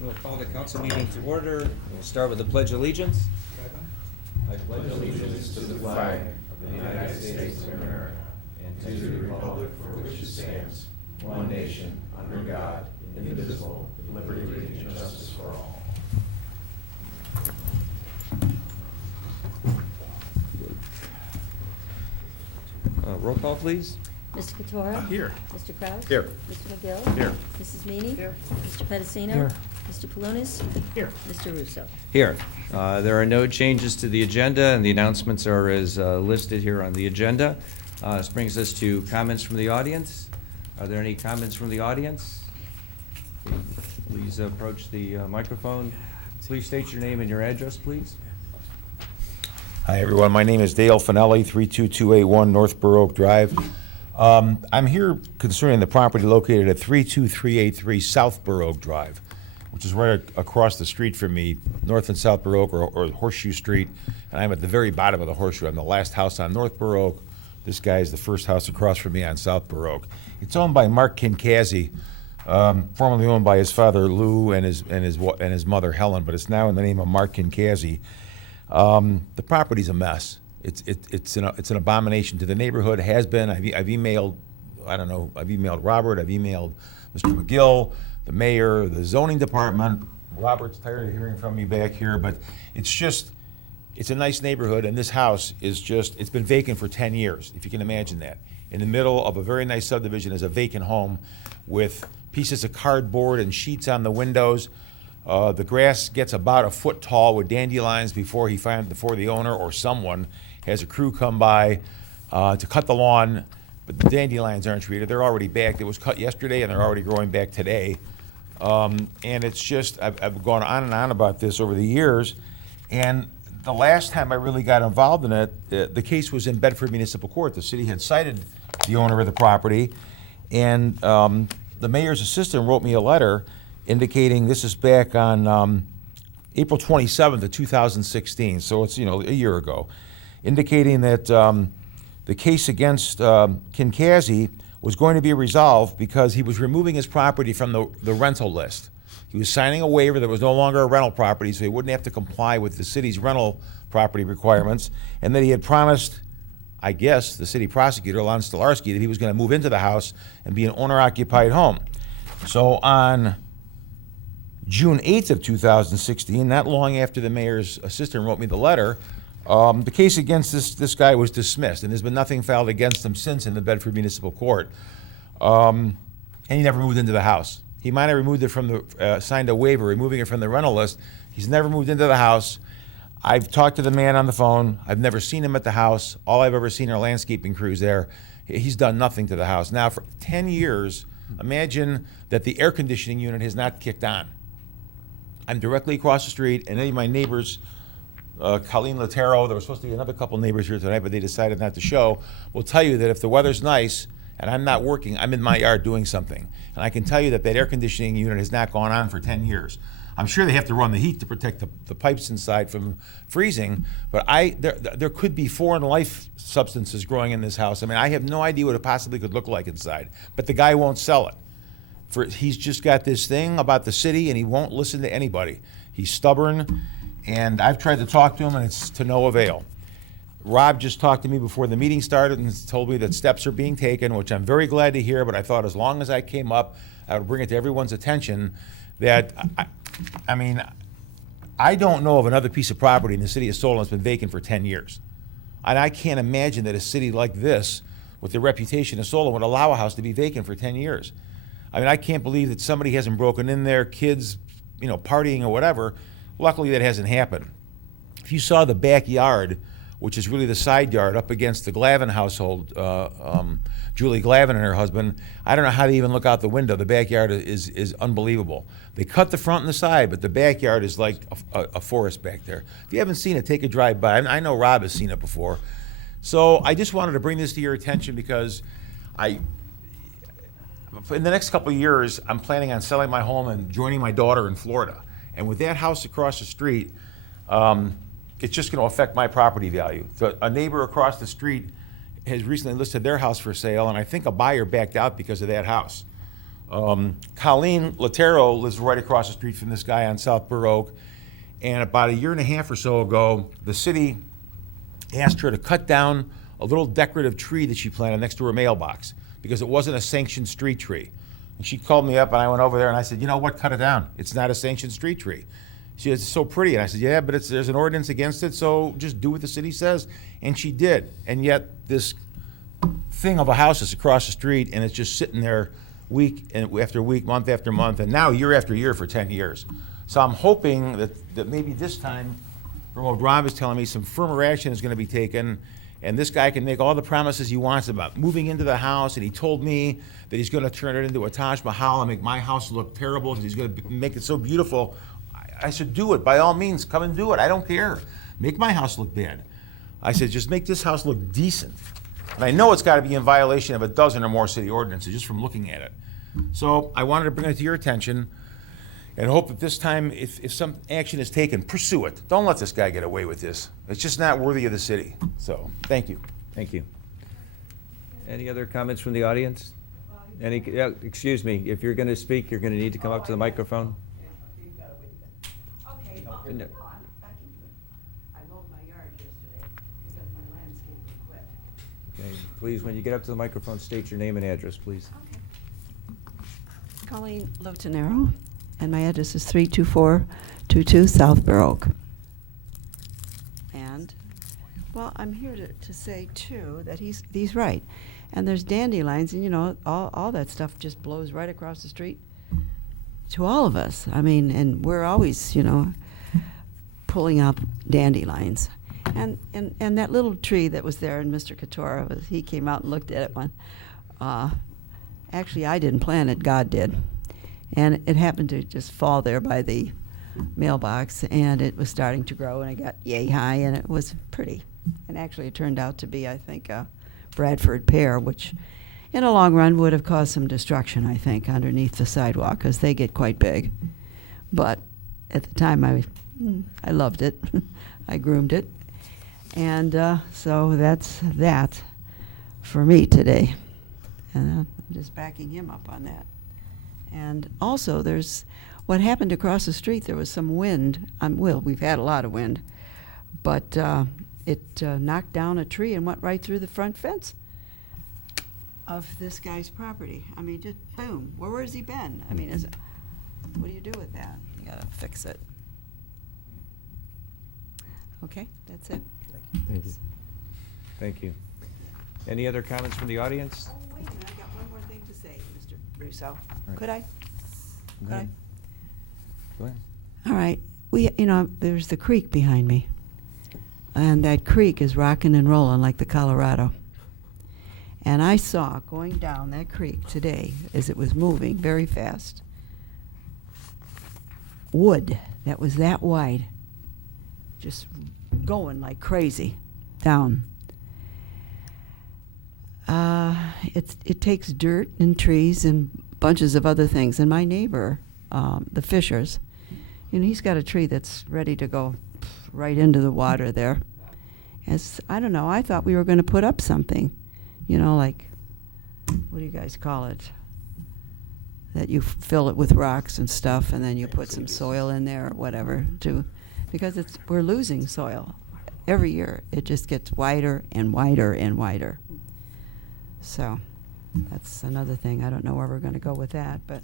We'll call the council meeting to order. We'll start with the Pledge of Allegiance. I pledge allegiance to the flag of the United States of America and to the republic for which it stands, one nation, under God, indivisible, with liberty and justice for all. Roll call, please. Mr. Katora? Here. Mr. Kraus? Here. Mr. McGill? Here. Mrs. Meany? Here. Mr. Pedicino? Here. Mr. Palunas? Here. Mr. Russo? Here. There are no changes to the agenda, and the announcements are as listed here on the agenda. This brings us to comments from the audience. Are there any comments from the audience? Please approach the microphone. Please state your name and your address, please. Hi, everyone. My name is Dale Finelli, 32281 North Burr Oak Drive. I'm here concerning the property located at 32383 South Burr Oak Drive, which is right across the street from me, North and South Burr Oak, or Horseshoe Street. And I'm at the very bottom of the horseshoe. I'm the last house on North Burr Oak. This guy is the first house across from me on South Burr Oak. It's owned by Mark Kincasey, formerly owned by his father Lou and his mother Helen, but it's now in the name of Mark Kincasey. The property's a mess. It's an abomination to the neighborhood. Has been. I've emailed. I've emailed Robert. I've emailed Mr. McGill, the mayor, the zoning department. Robert's tired of hearing from me back here, but it's a nice neighborhood, and this house it's been vacant for 10 years, if you can imagine that. In the middle of a very nice subdivision is a vacant home with pieces of cardboard and sheets on the windows. The grass gets about a foot tall with dandelions before the owner or someone has a crew come by to cut the lawn, but the dandelions aren't treated. They're already back. It was cut yesterday, and they're already growing back today. And it's just, I've gone on and on about this over the years, and the last time I really got involved in it, the case was in Bedford Municipal Court. The city had cited the owner of the property, and the mayor's assistant wrote me a letter indicating, this is back on April 27th of 2016, so it's a year ago, indicating that the case against Kincasey was going to be resolved because he was removing his property from the rental list. He was signing a waiver that was no longer a rental property, so he wouldn't have to comply with the city's rental property requirements, and that he had promised, I guess, the city prosecutor, Lon Stolarski, that he was going to move into the house and be an owner-occupied home. So on June 8th of 2016, not long after the mayor's assistant wrote me the letter, the case against this guy was dismissed, and there's been nothing filed against him since in the Bedford Municipal Court. And he never moved into the house. He might have removed it signed a waiver, removing it from the rental list. He's never moved into the house. I've talked to the man on the phone. I've never seen him at the house. All I've ever seen are landscaping crews there. He's done nothing to the house. Now, for 10 years, imagine that the air conditioning unit has not kicked on. I'm directly across the street, and any of my neighbors, Colleen Latero, there was supposed to be another couple neighbors here tonight, but they decided not to show, will tell you that if the weather's nice and I'm not working, I'm in my yard doing something. And I can tell you that air conditioning unit has not gone on for 10 years. I'm sure they have to run the heat to protect the pipes inside from freezing, but there could be foreign life substances growing in this house. I mean, I have no idea what it possibly could look like inside, but the guy won't sell it. He's just got this thing about the city, and he won't listen to anybody. He's stubborn, and I've tried to talk to him, and it's to no avail. Rob just talked to me before the meeting started and told me that steps are being taken, which I'm very glad to hear, but I thought as long as I came up, I would bring it to everyone's attention that, I don't know of another piece of property in the city of Solon that's been vacant for 10 years. And I can't imagine that a city like this, with the reputation of Solon, would allow a house to be vacant for 10 years. I can't believe that somebody hasn't broken in there, kids, partying or whatever. Luckily, that hasn't happened. If you saw the backyard, which is really the side yard up against the Glavin household, Julie Glavin and her husband, I don't know how they even look out the window. The backyard is unbelievable. They cut the front and the side, but the backyard is like a forest back there. If you haven't seen it, take a drive by. I know Rob has seen it before. So I just wanted to bring this to your attention because in the next couple of years, I'm planning on selling my home and joining my daughter in Florida. And with that house across the street, it's just going to affect my property value. A neighbor across the street has recently listed their house for sale, and I think a buyer backed out because of that house. Colleen Latero lives right across the street from this guy on South Burr Oak. And about a year and a half or so ago, the city asked her to cut down a little decorative tree that she planted next to her mailbox because it wasn't a sanctioned street tree. And she called me up and I went over there and I said, you know what, cut it down. It's not a sanctioned street tree. She said, it's so pretty. And I said, yeah, but there's an ordinance against it, so just do what the city says. And she did. And yet this thing of a house is across the street and it's just sitting there week after week, month after month, and now year after year for 10 years. So I'm hoping that maybe this time, from what Rob is telling me, some firmer action is going to be taken, and this guy can make all the promises he wants about moving into the house, and he told me that he's going to turn it into a Taj Mahal and make my house look terrible, because he's going to make it so beautiful. I said, do it. By all means, come and do it. I don't care. Make my house look bad. I said, just make this house look decent. And I know it's got to be in violation of a dozen or more city ordinances just from looking at it. So I wanted to bring it to your attention and hope that this time, if some action is taken, pursue it. Don't let this guy get away with this. It's just not worthy of the city. So, thank you. Thank you. Any other comments from the audience? Excuse me, if you're going to speak, you're going to need to come up to the microphone. Okay, No. I can do it. I mowed my yard yesterday because my landscaper quit. Okay, please, when you get up to the microphone, state your name and address, please. Colleen Lotanero, and my address is 32422 South Burr Oak. And, well, I'm here to say, too, that he's right. And there's dandelions, and, you know, all that stuff just blows right across the street to all of us. I mean, and we're always, you know, pulling up dandelions. And that little tree that was there, and Mr. Katora, he came out and looked at it one. Actually, I didn't plant it, God did. And it happened to just fall there by the mailbox, and it was starting to grow, and it got yay high, and it was pretty. And actually, it turned out to be, I think, a Bradford pear, which in the long run would have caused some destruction, I think, underneath the sidewalk, because they get quite big. But at the time, I loved it. I groomed it. And so that's that for me today. And I'm just backing him up on that. And also, there's what happened across the street. There was some wind. Well, we've had a lot of wind. But it knocked down a tree and went right through the front fence of this guy's property. I mean, just boom. Where has he been? I mean, what do you do with that? You gotta fix it. Okay, that's it. Thank you. Thank you. Any other comments from the audience? Oh, wait a minute, I got one more thing to say, Mr. Russo. right. Could I? Go Could I? ahead. Go ahead. All right. There's the creek behind me. And that creek is rocking and rolling like the Colorado. And I saw going down that creek today, as it was moving very fast, wood that was that wide, just going like crazy down. It takes dirt and trees and bunches of other things. And my neighbor, the Fishers, he's got a tree that's ready to go right into the water there. I don't know, I thought we were going to put up something, like, what do you guys call it? That you fill it with rocks and stuff, and then you put some soil in there or whatever, because we're losing soil. Every year, it just gets wider and wider and wider. So that's another thing. I don't know where we're going to go with that, but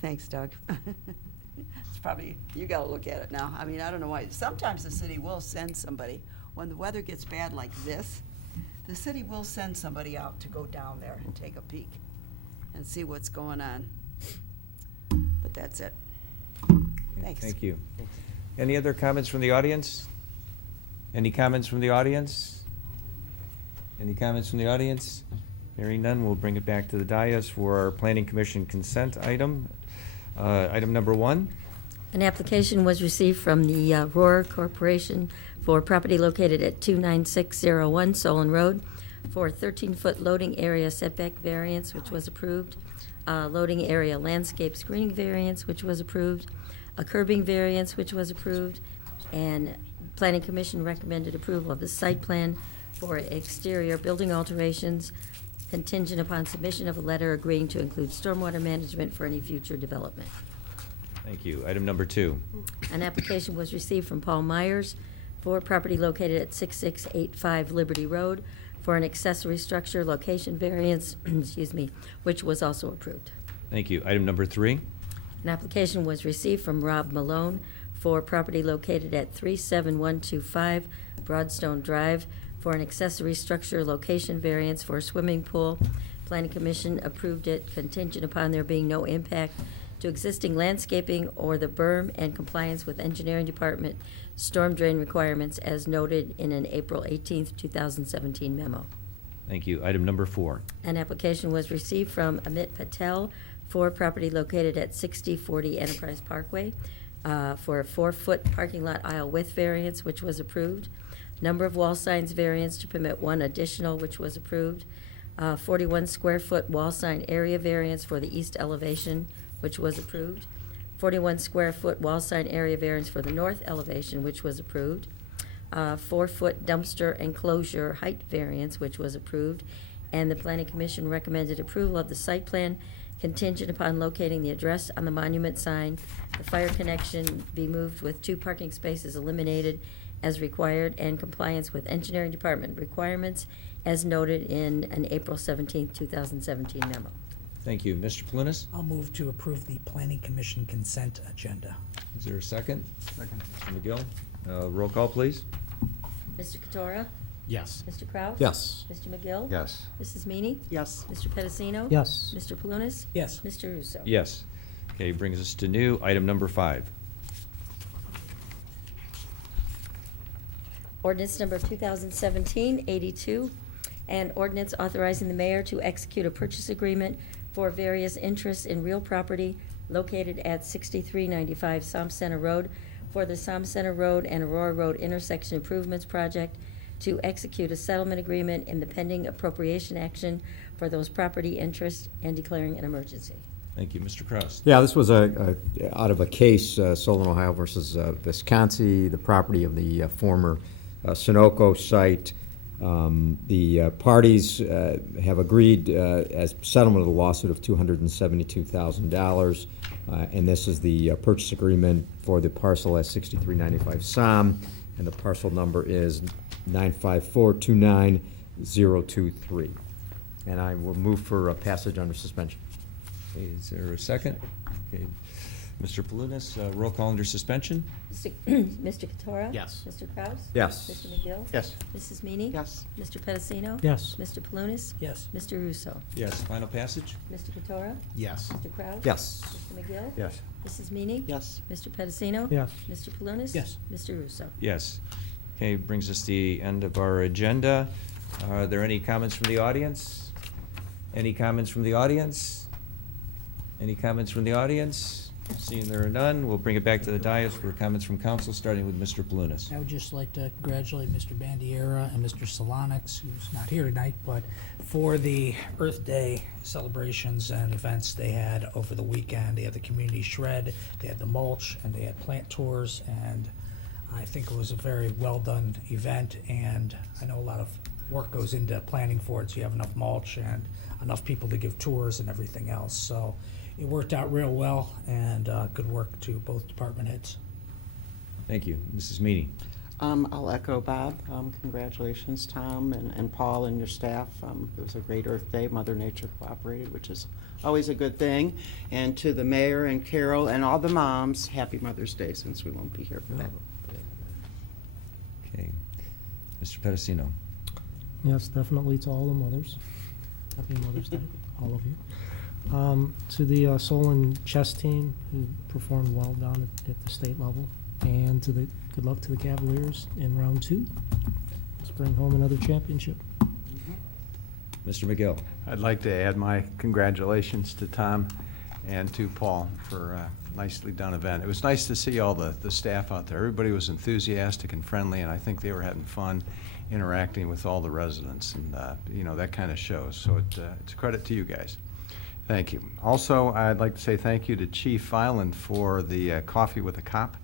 thanks, Doug. It's probably, you got to look at it now. I mean, I don't know why. Sometimes the city will send somebody. When the weather gets bad like this, the city will send somebody out to go down there and take a peek and see what's going on. But that's it. Thanks. Thank you. Any other comments from the audience? Any comments from the audience? Any comments from the audience? Hearing none, we'll bring it back to the dais for our Planning Commission consent item. Item number 1. An application was received from the Roar Corporation for property located at 29601 Solon Road for 13-foot loading area setback variance, which was approved, loading area landscape screening variance, which was approved, a curbing variance, which was approved, and Planning Commission recommended approval of the site plan for exterior building alterations contingent upon submission of a letter agreeing to include stormwater management for any future development. Thank you. Item number 2. An application was received from Paul Myers for property located at 6685 Liberty Road for an accessory structure location variance, excuse me, which was also approved. Thank you. Item number 3. An application was received from Rob Malone for property located at 37125 Broadstone Drive for an accessory structure location variance for a swimming pool. Planning Commission approved it contingent upon there being no impact to existing landscaping or the berm and compliance with Engineering Department storm drain requirements as noted in an April 18th, 2017 memo. Thank you. Item number 4. An application was received from Amit Patel for property located at 6040 Enterprise Parkway for a 4-foot parking lot aisle width variance, which was approved. Number of wall signs variance to permit 1 additional, which was approved. 41 square foot wall sign area variance for the east elevation, which was approved. 41 square foot wall sign area variance for the north elevation, which was approved. 4-foot dumpster enclosure height variance, which was approved. And the Planning Commission recommended approval of the site plan contingent upon locating the address on the monument sign, the fire connection be moved with 2 parking spaces eliminated as required, and compliance with Engineering Department requirements as noted in an April 17th, 2017 memo. Thank you. Mr. Palunas? I'll move to approve the Planning Commission consent agenda. Is there a second? Second. Mr. McGill? Roll call, please. Mr. Katora? Yes. Mr. Kraus? Yes. Mr. McGill? Yes. Mrs. Meany? Yes. Mr. Pedicino? Yes. Mr. Palunas? Yes. Mr. Russo? Yes. Okay, brings us to new. Item number 5. Ordinance number 2017-82, and ordinance authorizing the mayor to execute a purchase agreement for various interests in real property located at 6395 Som Center Road for the Som Center Road and Aurora Road intersection improvements project to execute a settlement agreement in the pending appropriation action for those property interests and declaring an emergency. Thank you. Mr. Kraus? Yeah, this was out of a case, Solon, Ohio versus Visconti, the property of the former Sunoco site. The parties have agreed as settlement of the lawsuit of $272,000, and this is the purchase agreement for the parcel at 6395 Som, and the parcel number is 95429-023. And I will move for passage under suspension. Okay, is there a second? Okay. Mr. Palunas, roll call under suspension? Mr. Katora? Yes. Mr. Kraus? Yes. Mr. McGill? Yes. Mrs. Meany? Yes. Mr. Pedicino? Yes. Mr. Palunas? Yes. Mr. Russo? Yes. Final passage? Mr. Katora? Yes. Mr. Kraus? Yes. Mr. McGill? Yes. Mrs. Meany? Yes. Mr. Pedicino? Yes. Mr. Palunas? Yes. Mr. Russo? Yes. Okay, brings us to the end of our agenda. Are there any comments from the audience? Any comments from the audience? Any comments from the audience? Seeing there are none, we'll bring it back to the dais for comments from council, starting with Mr. Palunas. I would just like to congratulate Mr. Bandiera and Mr. Solonix, who's not here tonight, but for the Earth Day celebrations and events they had over the weekend. They had the community shred, they had the mulch, and they had plant tours, and I think it was a very well-done event, and I know a lot of work goes into planning for it, so you have enough mulch and enough people to give tours and everything else. So it worked out real well, and good work to both department heads. Thank you. Mrs. Meany? I'll echo Bob. Congratulations, Tom and Paul and your staff. It was a great Earth Day. Mother Nature cooperated, which is always a good thing. And to the mayor and Carol and all the moms, happy Mother's Day, since we won't be here for that. Okay. Mr. Pedicino? Yes, definitely to all the mothers. Happy Mother's Day, all of you. To the Solon chess team who performed well down at the state level, and to the good luck to the Cavaliers in round 2. Let's bring home another championship. Mr. McGill? I'd like to add my congratulations to Tom and to Paul for a nicely done event. It was nice to see all the staff out there. Everybody was enthusiastic and friendly, and I think they were having fun interacting with all the residents, and you know, that kind of shows. So it's a credit to you guys. Thank you. Also, I'd like to say thank you to Chief Filan for the Coffee with a Cop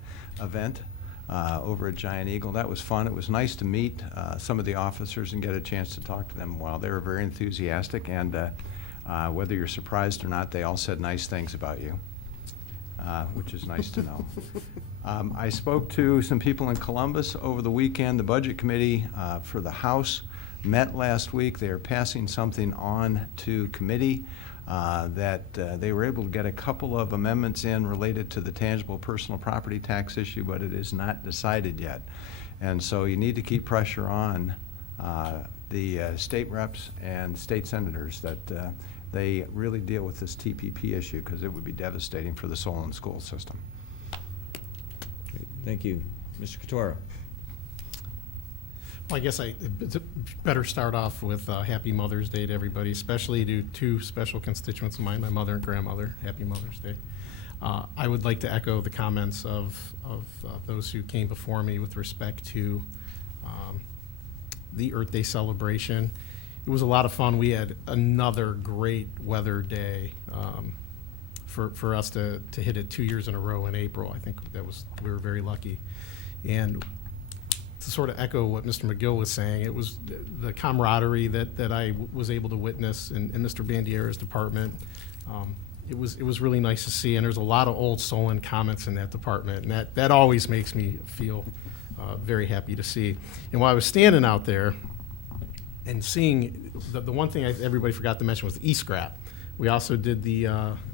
event. over at Giant Eagle. That was fun. It was nice to meet some of the officers and get a chance to talk to them. Well, they were very enthusiastic, and whether you're surprised or not, they all said nice things about you, which is nice to know. I spoke to some people in Columbus over the weekend. The Budget Committee for the House met last week. They are passing something on to committee that they were able to get a couple of amendments in related to the tangible personal property tax issue, but it is not decided yet. And so you need to keep pressure on the state reps and state senators that they really deal with this TPP issue, because it would be devastating for the Solon school system. Great. Thank you. Mr. Katora. Well, I guess it's better start off with Happy Mother's Day to everybody, especially to two special constituents of mine, my mother and grandmother. Happy Mother's Day. I would like to echo the comments of those who came before me with respect to the Earth Day celebration. It was a lot of fun. We had another great weather day for us to hit it 2 years in a row in April. I think we were very lucky. And to sort of echo what Mr. McGill was saying, it was the camaraderie that I was able to witness in Mr. Bandiera's department. It was really nice to see, and there's a lot of old Solon comments in that department, and that always makes me feel very happy to see. And while I was standing out there and seeing, the one thing everybody forgot to mention was the e-scrap. We also did the,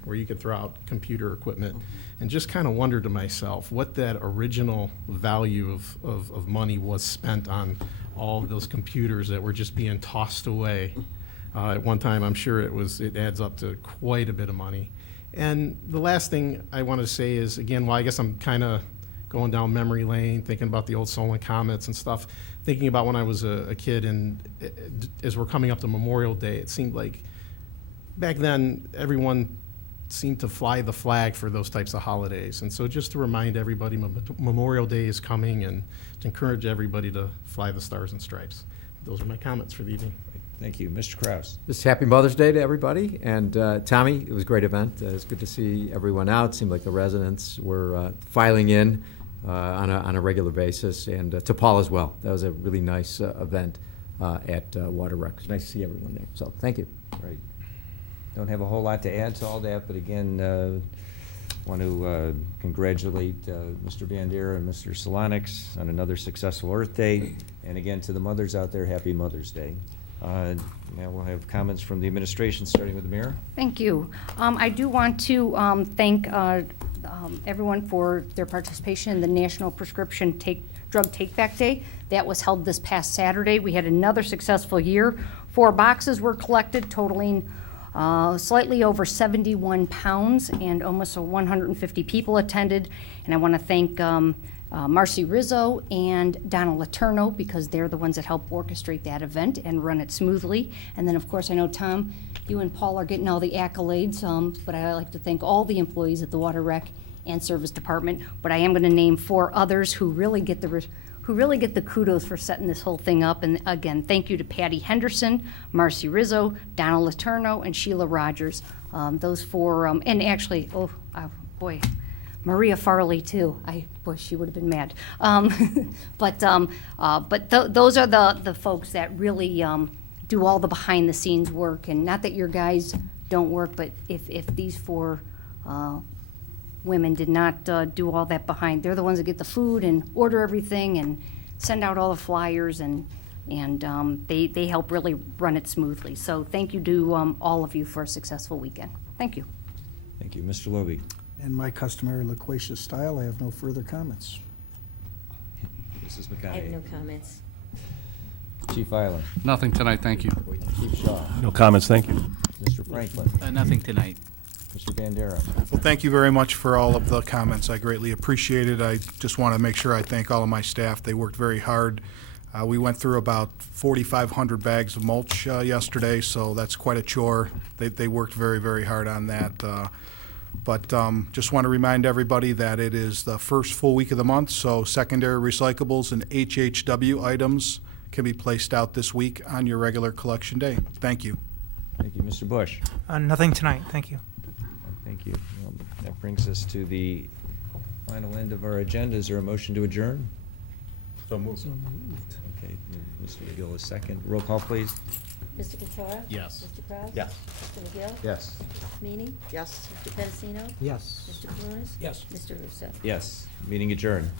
where you could throw out computer equipment, and just kind of wondered to myself what that original value of money was spent on all of those computers that were just being tossed away. At one time, I'm sure it adds up to quite a bit of money. And the last thing I want to say is, again, well, I guess I'm kind of going down memory lane, thinking about the old Solon comments and stuff, thinking about when I was a kid, and as we're coming up to Memorial Day, it seemed like back then everyone seemed to fly the flag for those types of holidays. And so just to remind everybody, Memorial Day is coming, and to encourage everybody to fly the stars and stripes. Those are my comments for the evening. Thank you. Mr. Kraus. Just happy Mother's Day to everybody. And Tommy, it was a great event. It was good to see everyone out. Seemed like the residents were filing in on a regular basis. And to Paul as well. That was a really nice event at Water Rec. It's nice to see everyone there. So thank you. Right. Don't have a whole lot to add to all that, but again, want to congratulate Mr. Bandiera and Mr. Solonix on another successful Earth Day. And again, to the mothers out there, happy Mother's Day. Now we'll have comments from the administration, starting with the mayor. Thank you. I do want to thank everyone for their participation in the National Prescription Drug Take-Back Day. That was held this past Saturday. We had another successful year. 4 boxes were collected, totaling slightly over 71 pounds, and almost 150 people attended. And I want to thank Marcy Rizzo and Donna Letourneau, because they're the ones that helped orchestrate that event and run it smoothly. And then, of course, I know, Tom, you and Paul are getting all the accolades, but I like to thank all the employees at the Water Rec and Service Department. But I am going to name 4 others who really get the kudos for setting this whole thing up. And again, thank you to Patty Henderson, Marcy Rizzo, Donna Letourneau, and Sheila Rogers. Those 4, and actually, boy, Maria Farley too. Boy, she would have been mad. But those are the folks that really do all the behind the scenes work. And not that your guys don't work, but if these 4 women did not do all that behind, they're the ones that get the food and order everything and send out all the flyers, and they help really run it smoothly. So thank you to all of you for a successful weekend. Thank you. Thank you. Mr. Loby. In my customary loquacious style, I have no further comments. Mrs. I have McConaughey. no comments. Chief Island. Nothing tonight, thank you. Chief Shaw. No comments, thank you. Mr. Franklin. Nothing tonight. Mr. Bandera. Well, thank you very much for all of the comments. I greatly appreciate it. I just want to make sure I thank all of my staff. They worked very hard. We went through about 4,500 bags of mulch yesterday, so that's quite a chore. They worked very, very hard on that. But just want to remind everybody that it is the first full week of the month, so secondary recyclables and HHW items can be placed out this week on your regular collection day. Thank you. Thank you. Mr. Bush. Nothing tonight, thank you. Thank you. That brings us to the final end of our agenda. Is there a motion to adjourn? So moved. So moved. Okay, Mr. McGill is second. Roll call, please. Mr. Ventura? Yes. Mr. Kraus? Yes. Mr. McGill? Yes. Ms. Meany? Yes. Mr. Pedicino? Yes. Mr. Palunas? Yes. Mr. Russo? Yes, meeting adjourned.